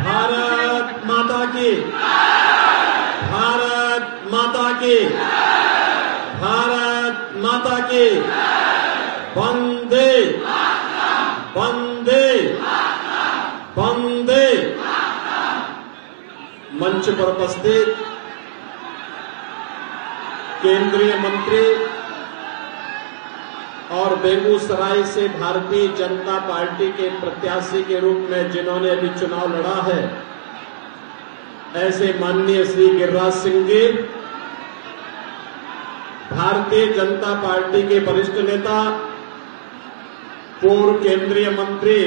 भारत माता की, भारत माता की, भारत माता की, वंदे वंदे वंदे। मंच पर उपस्थित केंद्रीय मंत्री और बेगूसराय से भारतीय जनता पार्टी के प्रत्याशी के रूप में जिन्होंने अभी चुनाव लड़ा है, ऐसे माननीय श्री गिरिराज सिंह जी, भारतीय जनता पार्टी के वरिष्ठ नेता, पूर्व केंद्रीय मंत्री,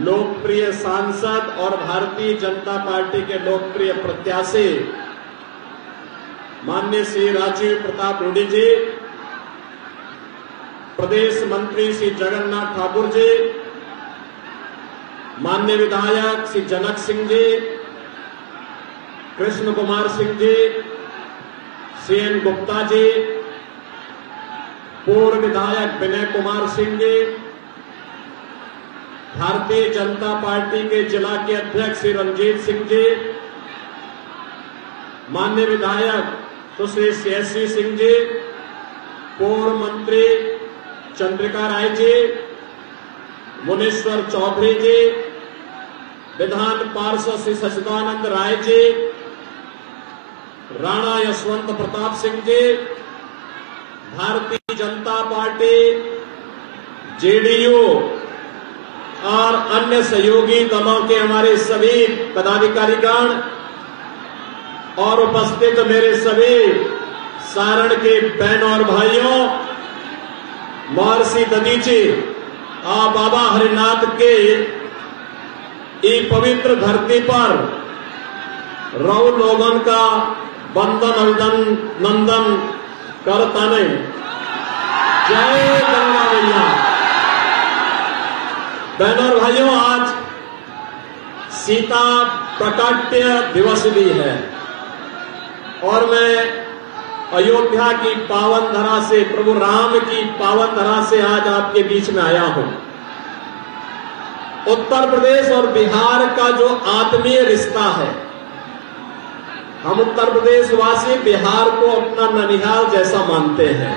लोकप्रिय सांसद और भारतीय जनता पार्टी के लोकप्रिय प्रत्याशी माननीय श्री राजीव प्रताप रूडी जी, प्रदेश मंत्री श्री जगन्नाथ ठाकुर जी, माननीय विधायक श्री जनक सिंह जी, कृष्ण कुमार सिंह जी, सीएन गुप्ता जी, पूर्व विधायक विनय कुमार सिंह जी, भारतीय जनता पार्टी के जिला के अध्यक्ष श्री रंजीत सिंह जी, माननीय विधायक सुश्री सीएससी सिंह जी, पूर्व मंत्री चंद्रिका राय जी, मुनीश्वर चौधरी जी, विधान पार्षद श्री सचिदानंद राय जी, राणा यशवंत प्रताप सिंह जी, भारतीय जनता पार्टी, जेडीयू और अन्य सहयोगी दलों के हमारे सभी पदाधिकारीगण और उपस्थित मेरे सभी सारण के बहनों और भाइयों, महर्षि दधीची बाबा हरिनाथ के ये पवित्र धरती पर रऊ लोगन का वंदन अभिनंदन नंदन करता नहीं। जय गंगा मैया। बहनों और भाइयों, आज सीता प्राकट्य दिवस भी है और मैं अयोध्या की पावन धरा से, प्रभु राम की पावन धरा से आज आपके बीच में आया हूं। उत्तर प्रदेश और बिहार का जो आत्मीय रिश्ता है, हम उत्तर प्रदेश वासी बिहार को अपना ननिहाल जैसा मानते हैं।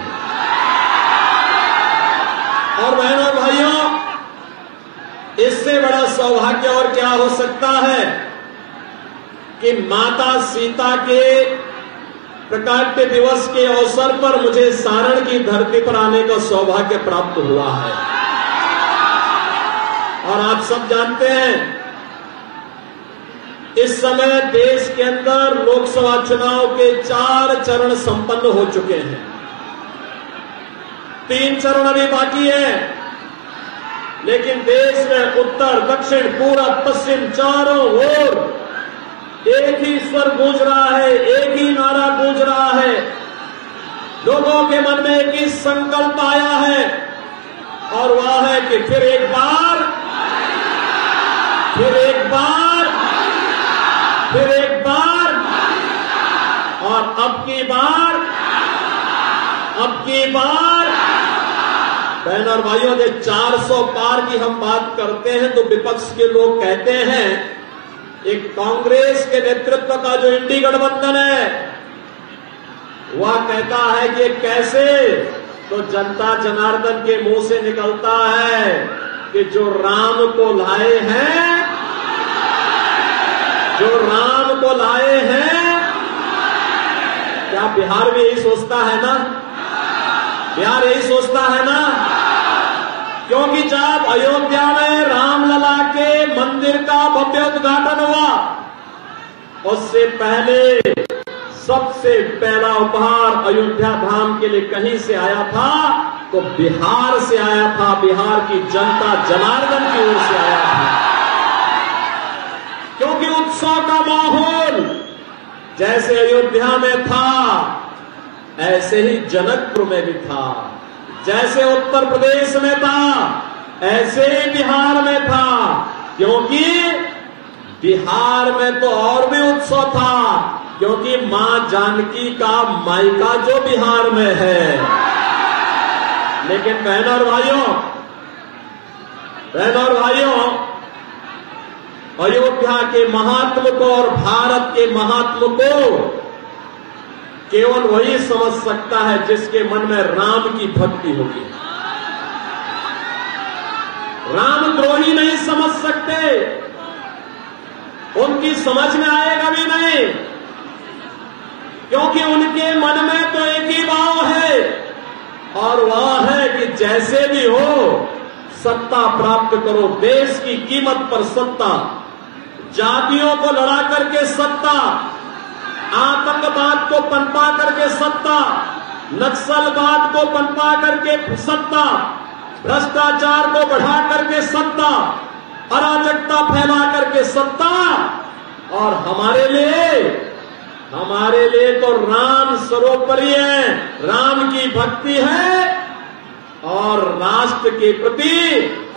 और बहनों भाइयों, इससे बड़ा सौभाग्य और क्या हो सकता है कि माता सीता के प्राकट्य दिवस के अवसर पर मुझे सारण की धरती पर आने का सौभाग्य प्राप्त हुआ है। और आप सब जानते हैं, इस समय देश के अंदर लोकसभा चुनाव के 4 चरण संपन्न हो चुके हैं। 3 चरण अभी बाकी है, लेकिन देश में उत्तर, दक्षिण, पूरब, पश्चिम चारों ओर एक ही स्वर गूंज रहा है, एक ही नारा गूंज रहा है। लोगों के मन में एक ही संकल्प आया है और वह है कि फिर एक बार, फिर एक बार, फिर एक बार और अब की बार, अब की बार। बहन और भाइयों, जब 400 पार की हम बात करते हैं तो विपक्ष के लोग कहते हैं एक कांग्रेस के नेतृत्व का जो इंडी गठबंधन है वह कहता है कि कैसे, तो जनता जनार्दन के मुंह से निकलता है कि जो राम को लाए हैं, जो राम को लाए हैं। क्या बिहार भी यही सोचता है ना? बिहार यही सोचता है ना? क्योंकि जब अयोध्या में रामलला के मंदिर का भव्य उद्घाटन हुआ, उससे पहले सबसे पहला उपहार अयोध्या धाम के लिए कहीं से आया था तो बिहार से आया था, बिहार की जनता जनार्दन की ओर से आया था। क्योंकि उत्सव का माहौल जैसे अयोध्या में था ऐसे ही जनकपुर में भी था, जैसे उत्तर प्रदेश में था ऐसे ही बिहार में था। क्योंकि बिहार में तो और भी उत्सव था, क्योंकि मां जानकी का मायका जो बिहार में है। लेकिन बहनों और भाइयों, अयोध्या के महात्म को और भारत के महात्म को केवल वही समझ सकता है जिसके मन में राम की भक्ति होगी। रामद्रोही नहीं समझ सकते, उनकी समझ में आएगा भी नहीं, क्योंकि उनके मन में तो एक ही भाव है, और वह है कि जैसे भी हो सत्ता प्राप्त करो, देश की कीमत पर सत्ता, जातियों को लड़ा करके सत्ता, आतंकवाद को पनपा करके सत्ता, नक्सलवाद को पनपा करके सत्ता, भ्रष्टाचार को बढ़ा करके सत्ता, अराजकता फैला करके सत्ता। और हमारे लिए तो राम सर्वोपरि है, राम की भक्ति है और राष्ट्र के प्रति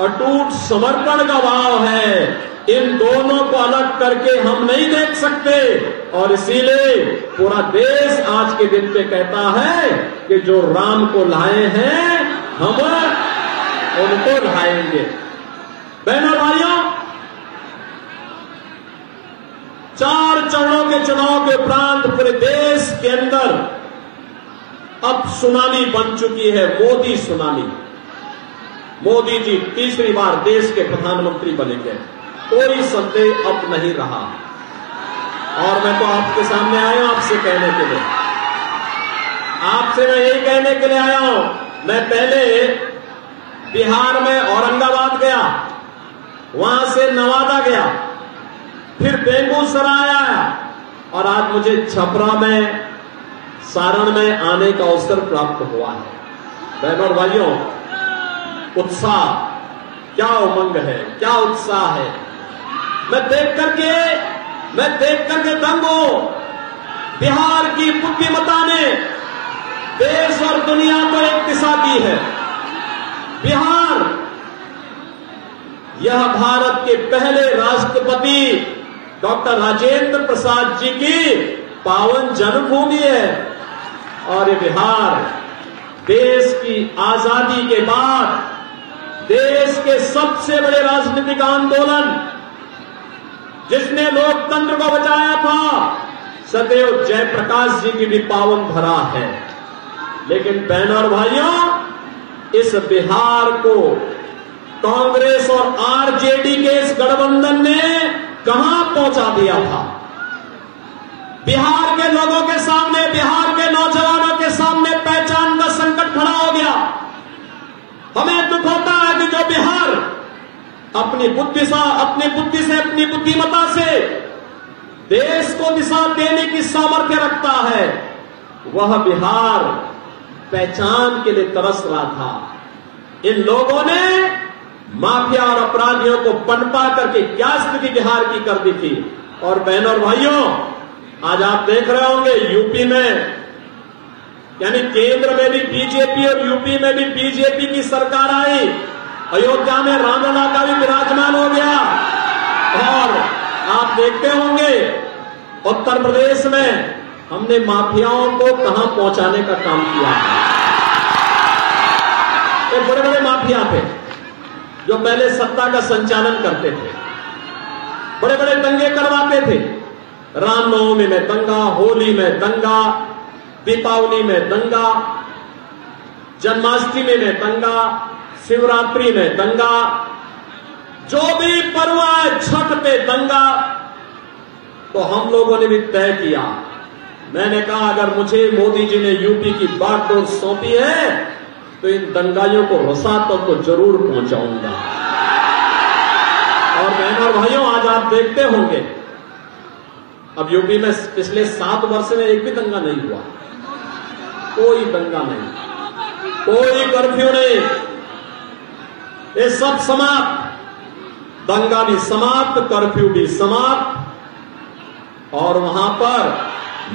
अटूट समर्पण का भाव है। इन दोनों को अलग करके हम नहीं देख सकते, और इसीलिए पूरा देश आज के दिन पे कहता है कि जो राम को लाए हैं हम उनको लाएंगे। बहनों भाइयों, 4 चरणों के चुनाव के उपरांत पूरे देश के अंदर अब सुनामी बन चुकी है, मोदी सुनामी। मोदी जी तीसरी बार देश के प्रधानमंत्री बनेंगे, कोई संदेह अब नहीं रहा। और मैं तो आपके सामने आया हूं आपसे कहने के लिए, आपसे मैं यही कहने के लिए आया हूं। मैं पहले बिहार में औरंगाबाद गया, वहां से नवादा गया, फिर बेगूसराय आया, और आज मुझे छपरा में, सारण में आने का अवसर प्राप्त हुआ है। बहनों और भाइयों, उत्साह, क्या उमंग है, क्या उत्साह है। मैं देख करके दंग हूं। बिहार की बुद्धिमता ने देश और दुनिया को एक दिशा दी है। बिहार, यह भारत के पहले राष्ट्रपति डॉक्टर राजेंद्र प्रसाद जी की पावन जन्मभूमि है, और ये बिहार देश की आजादी के बाद देश के सबसे बड़े राजनीतिक आंदोलन, जिसने लोकतंत्र को बचाया था, सदैव जयप्रकाश जी की भी पावन धरा है। लेकिन बहनों और भाइयों, इस बिहार को कांग्रेस और आरजेडी के इस गठबंधन ने कहां पहुंचा दिया था। बिहार के लोगों के सामने, बिहार के नौजवानों के सामने पहचान का संकट खड़ा हो गया। हमें दुख होता है कि जो बिहार अपनी बुद्धि से, अपनी बुद्धिमता से देश को दिशा देने की सामर्थ्य रखता है, वह बिहार पहचान के लिए तरस रहा था। इन लोगों ने माफिया और अपराधियों को पनपा करके क्या स्थिति बिहार की कर दी थी। और बहनों और भाइयों, आज आप देख रहे होंगे यूपी में, यानी केंद्र में भी बीजेपी और यूपी में भी बीजेपी की सरकार आई। अयोध्या में रामलला का भी विराजमान हो गया। और आप देखते होंगे उत्तर प्रदेश में हमने माफियाओं को कहां पहुंचाने का काम किया है। एक बड़े बड़े माफिया थे जो पहले सत्ता का संचालन करते थे, बड़े बड़े दंगे करवाते थे। रामनवमी में दंगा, होली में दंगा, दीपावली में दंगा, जन्माष्टमी में दंगा, शिवरात्रि में दंगा, जो भी पर्व है छठ पे दंगा। तो हम लोगों ने भी तय किया, मैंने कहा अगर मुझे मोदी जी ने यूपी की बागडोर सौंपी है तो इन दंगाइयों को रसातल तो जरूर पहुंचाऊंगा। और बहनों और भाइयों, आज आप देखते होंगे अब यूपी में पिछले 7 वर्ष में एक भी दंगा नहीं हुआ, कोई दंगा नहीं, कोई कर्फ्यू नहीं, ये सब समाप्त, दंगा भी समाप्त, कर्फ्यू भी समाप्त, और वहां पर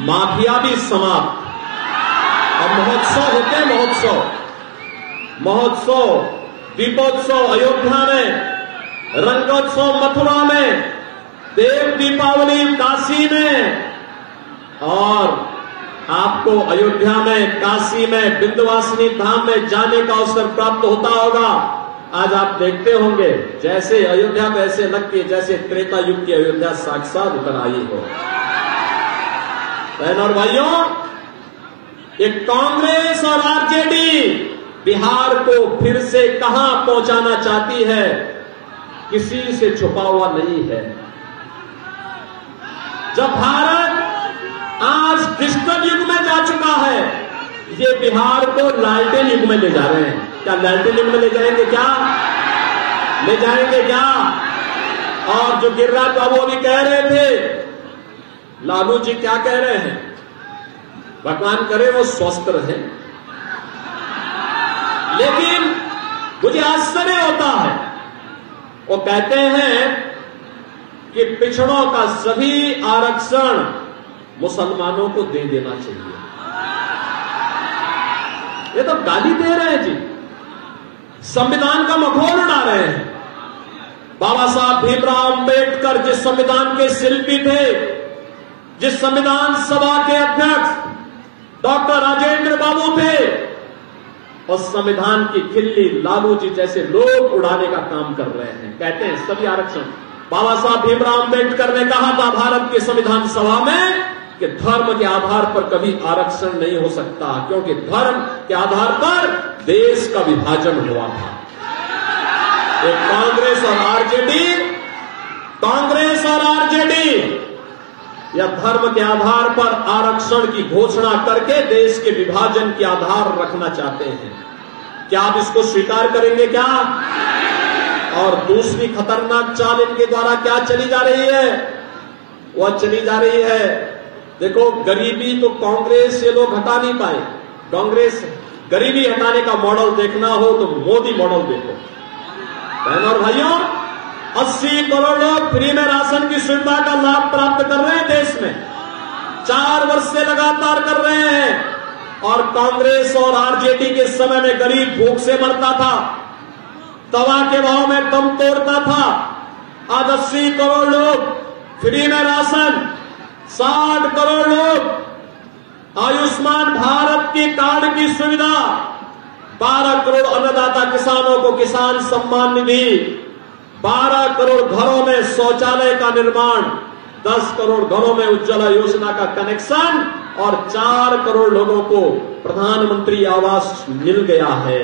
माफिया भी समाप्त। अब महोत्सव होते हैं, महोत्सव, दीपोत्सव अयोध्या में, रंगोत्सव मथुरा में, देव दीपावली काशी में, और आपको अयोध्या में, काशी में, विंध्यवासिनी धाम में जाने का अवसर प्राप्त होता होगा। आज आप देखते होंगे जैसे अयोध्या को ऐसे लग के जैसे त्रेता युग की अयोध्या साक्षात उतर आई हो। बहन और भाइयों, ये कांग्रेस और आरजेडी बिहार को फिर से कहां पहुंचाना चाहती है, किसी से छुपा हुआ नहीं है। जब भारत आज डिजिटल युग में जा चुका है, ये बिहार को लालटेन युग में ले जा रहे हैं। क्या लालटेन युग में ले जाएंगे? क्या ले जाएंगे? क्या? और जो गिरिराज बाबू अभी कह रहे थे, लालू जी क्या कह रहे हैं? भगवान करे वो स्वस्थ रहे। लेकिन मुझे आश्चर्य होता है, वो कहते हैं कि पिछड़ों का सभी आरक्षण मुसलमानों को दे देना चाहिए। ये तो गाली दे रहे हैं जी, संविधान का मखौल उड़ा रहे हैं। बाबा साहब भीमराव अंबेडकर जिस संविधान के शिल्पी थे, जिस संविधान सभा के अध्यक्ष डॉक्टर राजेंद्र बाबू थे, उस संविधान की खिल्ली लालू जी जैसे लोग उड़ाने का काम कर रहे हैं। कहते हैं सभी आरक्षण। बाबा साहब भीमराव अंबेडकर ने कहा था भारत के संविधान सभा में कि धर्म के आधार पर कभी आरक्षण नहीं हो सकता, क्योंकि धर्म के आधार पर देश का विभाजन हुआ था। एक कांग्रेस और आरजेडी या धर्म के आधार पर आरक्षण की घोषणा करके देश के विभाजन के आधार रखना चाहते हैं। क्या आप इसको स्वीकार करेंगे? क्या? और दूसरी खतरनाक चाल इनके द्वारा क्या चली जा रही है? वह चली जा रही है, देखो, गरीबी तो कांग्रेस से लोग हटा नहीं पाए। कांग्रेस गरीबी हटाने का मॉडल देखना हो तो मोदी मॉडल देखो। बहनों और भाइयों, 80 करोड़ लोग फ्री में राशन की सुविधा का लाभ प्राप्त कर रहे हैं देश में, 4 वर्ष से लगातार कर रहे हैं। और कांग्रेस और आरजेडी के समय में गरीब भूख से मरता था, तवा के भाव में दम तोड़ता था। आज 80 करोड़ लोग फ्री में राशन, 60 करोड़ लोग आयुष्मान भारत की कार्ड की सुविधा, 12 करोड़ अन्नदाता किसानों को किसान सम्मान निधि, 12 करोड़ घरों में शौचालय का निर्माण, 10 करोड़ घरों में उज्ज्वला योजना का कनेक्शन और 4 करोड़ लोगों को प्रधानमंत्री आवास मिल गया है।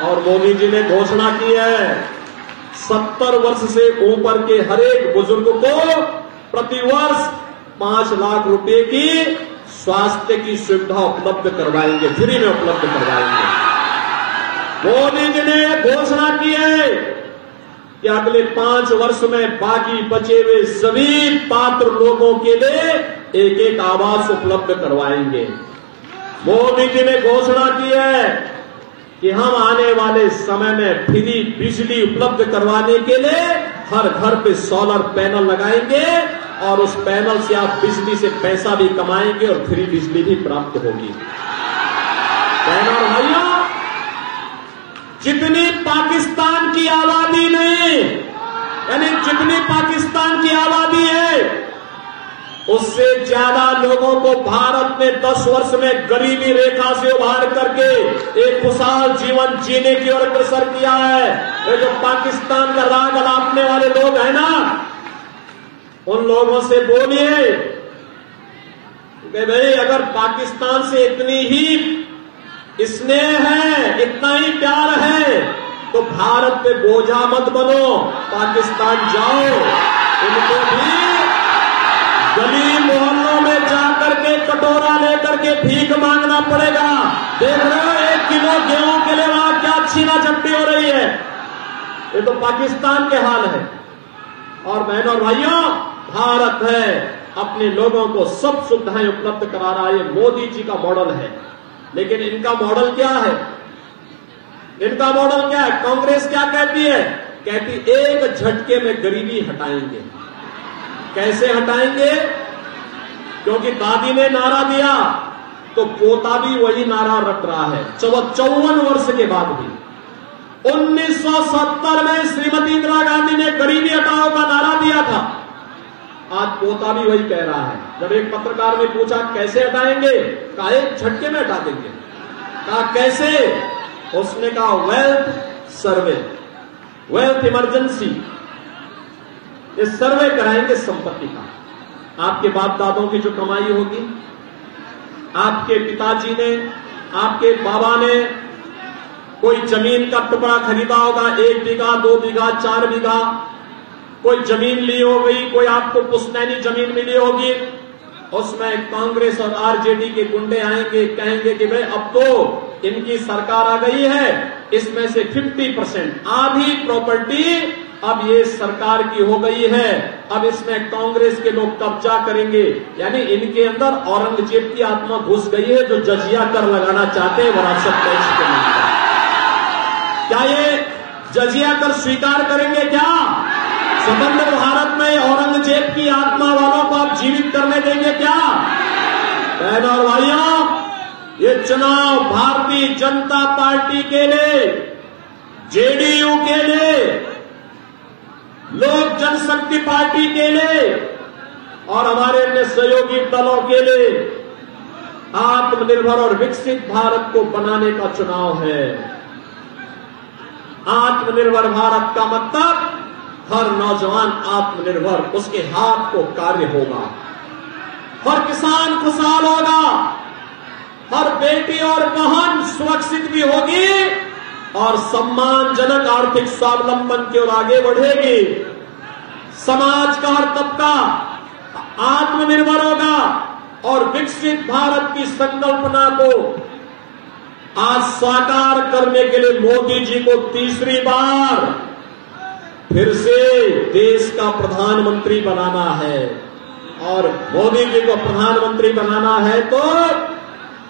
और मोदी जी ने घोषणा की है 70 वर्ष से ऊपर के हर एक बुजुर्ग को प्रतिवर्ष 5 लाख रुपए की स्वास्थ्य की सुविधा उपलब्ध करवाएंगे, फ्री में उपलब्ध करवाएंगे। मोदी जी ने घोषणा की है कि अगले 5 वर्ष में बाकी बचे हुए सभी पात्र लोगों के लिए एक आवास उपलब्ध करवाएंगे। मोदी जी ने घोषणा की है कि हम आने वाले समय में फ्री बिजली उपलब्ध करवाने के लिए हर घर पे सोलर पैनल लगाएंगे और उस पैनल से आप बिजली से पैसा भी कमाएंगे और फ्री बिजली भी प्राप्त होगी। बहनों और भाइयों, जितनी पाकिस्तान की आबादी नहीं, यानी जितनी पाकिस्तान की आबादी है, उससे ज्यादा लोगों को भारत ने 10 वर्ष में गरीबी रेखा से उभार करके एक खुशहाल जीवन जीने की ओर अग्रसर किया है। ये जो पाकिस्तान का राग अलापने वाले लोग हैं ना, उन लोगों से बोलिए कि भाई अगर पाकिस्तान से इतनी ही स्नेह है, इतना ही प्यार है, तो भारत पे बोझा मत बनो, पाकिस्तान जाओ। इनको भी गली मोहल्लों में जाकर के कटोरा लेकर के भीख मांगना पड़ेगा। देख रहे हो 1 किलो गेहूं के लिए वहां क्या छीना झपटी हो रही है। ये तो पाकिस्तान के हाल है। और बहनों और भाइयों, भारत है अपने लोगों को सब सुविधाएं उपलब्ध करा रहा है। ये मोदी जी का मॉडल है। लेकिन इनका मॉडल क्या है? इनका मॉडल क्या है? कांग्रेस क्या कहती है? कहती एक झटके में गरीबी हटाएंगे। कैसे हटाएंगे? क्योंकि दादी ने नारा दिया तो पोता भी वही नारा रख रहा है 54 वर्ष के बाद भी। 1970 में श्रीमती इंदिरा गांधी ने गरीबी हटाओ का नारा दिया था, आज पोता भी वही कह रहा है। जब एक पत्रकार ने पूछा कैसे हटाएंगे, कहा एक झटके में हटा देंगे। कहा कैसे? उसने कहा वेल्थ सर्वे, वेल्थ इमरजेंसी, ये सर्वे कराएंगे संपत्ति का। आपके बाप दादों की जो कमाई होगी, आपके पिताजी ने, आपके बाबा ने कोई जमीन का टुकड़ा खरीदा होगा, 1 बीघा, 2 बीघा, 4 बीघा, कोई जमीन ली हो गई, कोई आपको पुश्तैनी जमीन मिली होगी, उसमें कांग्रेस और आरजेडी के गुंडे आएंगे, कहेंगे कि भाई अब तो इनकी सरकार आ गई है, इसमें से 50% आधी प्रॉपर्टी अब ये सरकार की हो गई है, अब इसमें कांग्रेस के लोग कब्जा करेंगे। यानी इनके अंदर औरंगजेब की आत्मा घुस गई है, जो जजिया कर लगाना चाहते हैं विरासत टैक्स के नाम पर। क्या ये जजिया कर स्वीकार करेंगे? क्या स्वतंत्र भारत में औरंगजेब की आत्मा वालों को आप जीवित करने देंगे क्या? बहनों और भाइयों, ये चुनाव भारतीय जनता पार्टी के लिए, जेडीयू के लिए, लोक जनशक्ति पार्टी के लिए और हमारे अन्य सहयोगी दलों के लिए आत्मनिर्भर और विकसित भारत को बनाने का चुनाव है। आत्मनिर्भर भारत का मतलब हर नौजवान आत्मनिर्भर, उसके हाथ को कार्य होगा, हर किसान खुशहाल होगा, हर बेटी और बहन सुरक्षित भी होगी और सम्मानजनक आर्थिक स्वावलंबन की ओर आगे बढ़ेगी। समाज का हर तबका आत्मनिर्भर होगा और विकसित भारत की संकल्पना को आज साकार करने के लिए मोदी जी को तीसरी बार फिर से देश का प्रधानमंत्री बनाना है। और मोदी जी को प्रधानमंत्री बनाना है तो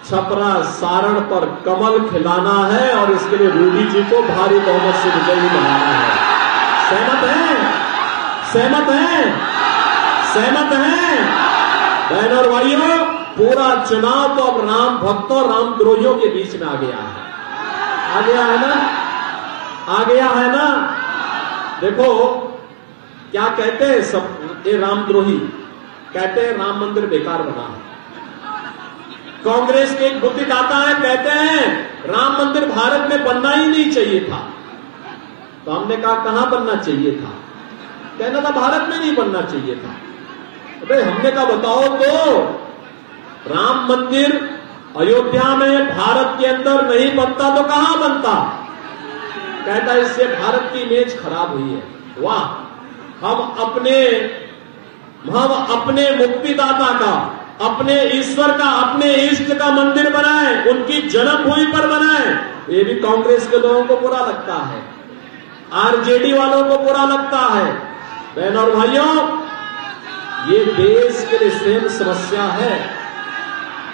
छपरा सारण पर कमल खिलाना है और इसके लिए रूडी जी को भारी बहुमत से विजयी बनाना है। सहमत हैं? सहमत हैं? सहमत हैं? बहनों और भाइयों, पूरा चुनाव तो अब राम भक्तों, राम द्रोहियों के बीच में आ गया है। आ गया है ना? आ गया है ना? देखो क्या कहते हैं सब ये रामद्रोही, कहते हैं राम मंदिर बेकार बना है। कांग्रेस के एक बुद्धिदाता है, कहते हैं राम मंदिर भारत में बनना ही नहीं चाहिए था। तो हमने कहा कहां बनना चाहिए था? कहना था भारत में नहीं बनना चाहिए था। अबे हमने कहा बताओ तो, राम मंदिर अयोध्या में भारत के अंदर नहीं बनता तो कहां बनता? कहता इससे भारत की इमेज खराब हुई है। वाह, हम अपने मुक्तिदाता का, अपने ईश्वर का, अपने इष्ट का मंदिर बनाए, उनकी जन्मभूमि पर बनाए। ये भी कांग्रेस के लोगों को बुरा लगता है, आरजेडी वालों को बुरा लगता है। बहनों और भाइयों, ये देश के लिए स्वयं समस्या है।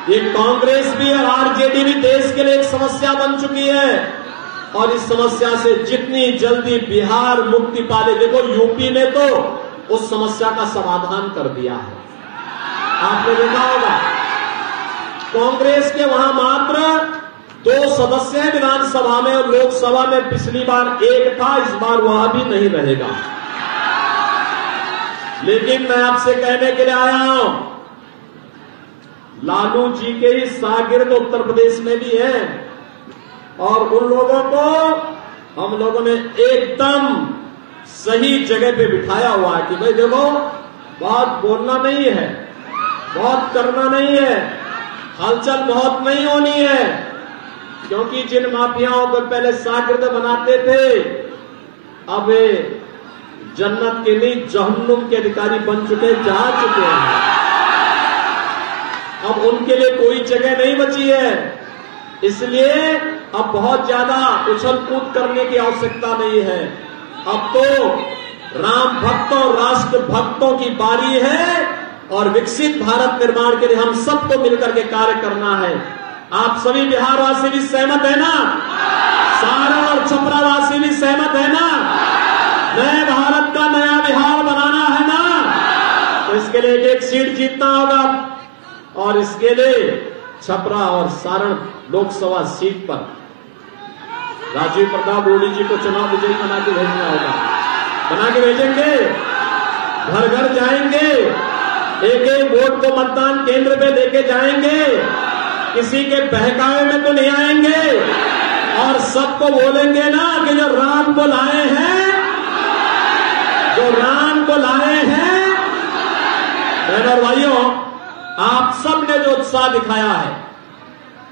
ये कांग्रेस भी और आरजेडी भी देश के लिए एक समस्या बन चुकी है और इस समस्या से जितनी जल्दी बिहार मुक्ति पाले, देखो यूपी ने तो उस समस्या का समाधान कर दिया है। आपने देखा होगा कांग्रेस के वहां मात्र 2 सदस्य हैं विधानसभा में और लोकसभा में पिछली बार 1 था, इस बार वह भी नहीं रहेगा। लेकिन मैं आपसे कहने के लिए आया हूं, लालू जी के ही शागिर्द उत्तर प्रदेश में भी हैं और उन लोगों को हम लोगों ने एकदम सही जगह पे बिठाया हुआ है कि भाई देखो, बहुत बोलना नहीं है, बहुत करना नहीं है, हलचल बहुत नहीं होनी है, क्योंकि जिन माफियाओं को पहले शागिर्द बनाते थे अब वे जन्नत के नहीं जहन्नुम के अधिकारी बन चुके, जा चुके हैं। अब उनके लिए कोई जगह नहीं बची है, इसलिए अब बहुत ज्यादा उछल कूद करने की आवश्यकता नहीं है। अब तो राम भक्तों, राष्ट्र भक्तों की बारी है और विकसित भारत निर्माण के लिए हम सबको मिलकर के कार्य करना है। आप सभी बिहारवासी भी सहमत है ना? सारण और छपरावासी भी सहमत है ना? नए भारत का नया बिहार बनाना है ना? तो इसके लिए एक सीट जीतना होगा और इसके लिए छपरा और सारण लोकसभा सीट पर राजीव प्रताप रूडी जी को चुनाव विजयी बना के भेजना होगा। बना के भेजेंगे, घर घर जाएंगे, एक एक वोट को मतदान केंद्र पे लेके जाएंगे, किसी के बहकावे में तो नहीं आएंगे। और सबको बोलेंगे ना कि जो राम को लाए हैं, जो राम को लाए हैं। बहनों और भाइयों, आप सब ने जो उत्साह दिखाया है,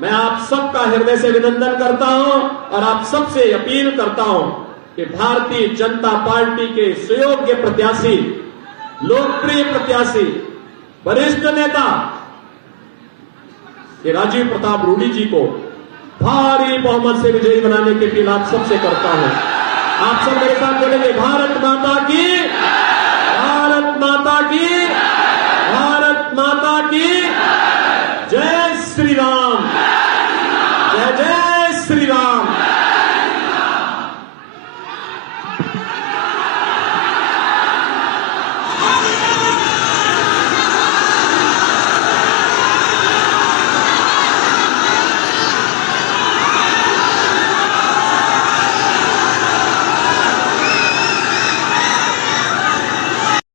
मैं आप सबका हृदय से अभिनंदन करता हूं और आप सबसे अपील करता हूं कि भारतीय जनता पार्टी के सुयोग्य प्रत्याशी, लोकप्रिय प्रत्याशी, वरिष्ठ नेता राजीव प्रताप रूडी जी को भारी बहुमत से विजयी बनाने की अपील आप सबसे करता हूं। आप सब मेरे साथ बोलेंगे, भारत माता की